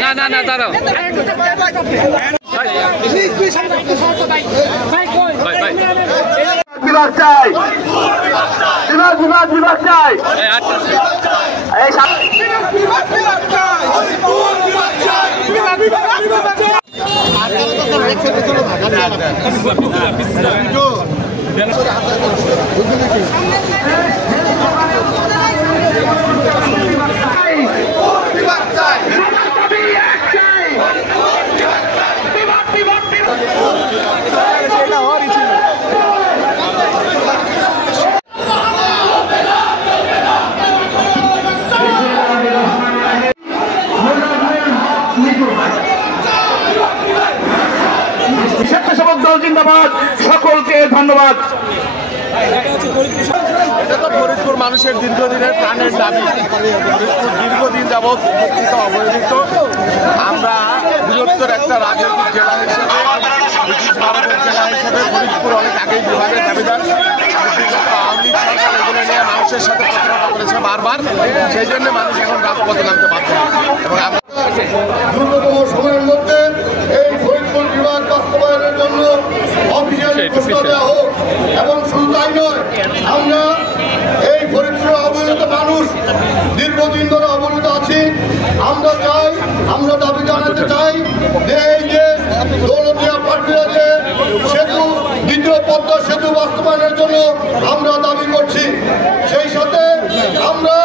না না না দাঁড়াও বিভাগ চাই, বিভাগ বিভাগ বিভাগ চাই, জিন্দাবাদ। সকলকে ধন্যবাদ। এটা তো ফরিদপুর মানুষের দীর্ঘদিনের প্রাণের দাবি। দীর্ঘদিন যাবৎ উপস্থিত অবহেলিত। আমরা বৃহত্তর একটা রাজনৈতিক জেলা হিসেবে, ব্রিটিশ ভারতের জেলা হিসেবে ফরিদপুর অনেক আগেই বিভাগের দাবিদার। আওয়ামী লীগ সরকার এগুলো নিয়ে মানুষের সাথে প্রতারণা করেছে বারবার, সেই জন্য মানুষ এখন রাজপথে নামতে পারছে না। এবং আমরা দ্রুততম সময়ের মধ্যে এই ফরিদপুর বিভাগ বাস্তবায়নের জন্য অফিসিয়ালি ঘোষণা দেওয়া হোক। এবং শুধু তাই নয়, আমরা এই ফরিদপুরের অবহেলিত মানুষ দীর্ঘদিন ধরে অবহেলিত আছি। আমরা চাই, আমরা দাবি জানাতে চাই যে এই যে দৌলতদিয়া পাটুরিয়া যে সেতু, দ্বিতীয় পদ্মা সেতু বাস্তবায়নের জন্য আমরা দাবি করছি। সেই সাথে আমরা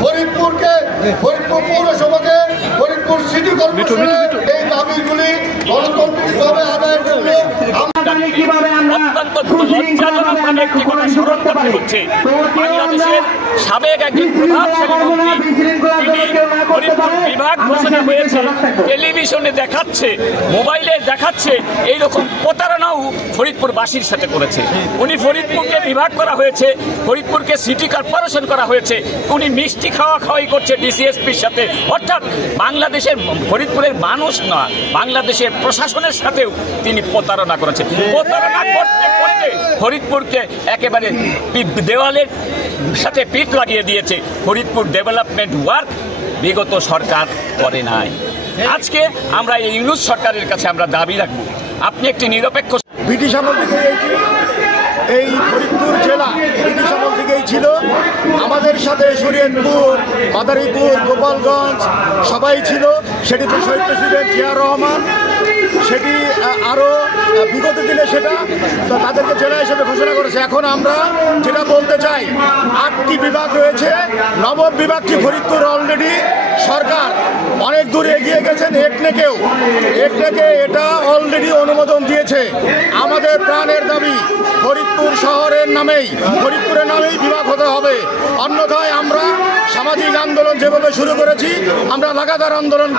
ফরিদপুরকে, ফরিদপুর পৌরসভাকে, ফরিদপুর সিটি কর্পোরেশনের এই দাবিগুলি গণতান্ত্রিকভাবে আদায়ের জন্য বাংলাদেশের সাবেক একজন প্রধানমন্ত্রী বিভাগ ঘোষণা হয়েছে, টেলিভিশনে দেখাচ্ছে, মোবাইলে দেখাচ্ছে, এইরকম প্রতারণাও ফরিদপুরবাসীর সাথে করেছে। উনি ফরিদপুরকে বিভাগ করা হয়েছে, ফরিদপুরকে সিটি কর্পোরেশন করা হয়েছে, উনি মিষ্টি খাওয়া খাওয়াই করছে ডিসিএসপির সাথে। অর্থাৎ বাংলাদেশের ফরিদপুরের মানুষ না, বাংলাদেশের প্রশাসনের সাথেও তিনি প্রতারণা করেছেন। প্রতারণা করতে করতে ফরিদপুরকে একেবারে দেওয়ালের সাথে পিঠ লাগিয়ে দিয়েছে। ফরিদপুর ডেভেলপমেন্ট ওয়ার্ক বিগত সরকার করে নাই। আজকে আমরা এই ইউনূস সরকারের কাছে আমরা দাবি রাখবো, আপনি একটি নিরপেক্ষ। ব্রিটিশ আমল থেকেই এই ফরিদপুর জেলা ব্রিটিশ আমল থেকেই ছিল। আমাদের সাথে শরীয়তপুর, মাদারীপুর, গোপালগঞ্জ সবাই ছিল। সেটি তো শহীদ প্রেসিডেন্ট জিয়াউর রহমান, সেটি আরও বিগত দিনে সেটা তাদেরকে জেলা হিসেবে ঘোষণা করেছে। এখন আমরা যেটা বলতে চাই, 8টি বিভাগ রয়েছে, নবম বিভাগটি ফরিদপুর অলরেডি সরকার অনেক দূর এগিয়ে গেছেন। একনেকে এটা অলরেডি অনুমোদন দিয়েছে। আমাদের প্রাণের দাবি ফরিদপুর শহরের নামেই, ফরিদপুরের নামেই বিভাগ হতে হবে। অন্যথায় আমরা সামাজিক আন্দোলন যেভাবে শুরু করেছি, আমরা লাগাতার আন্দোলন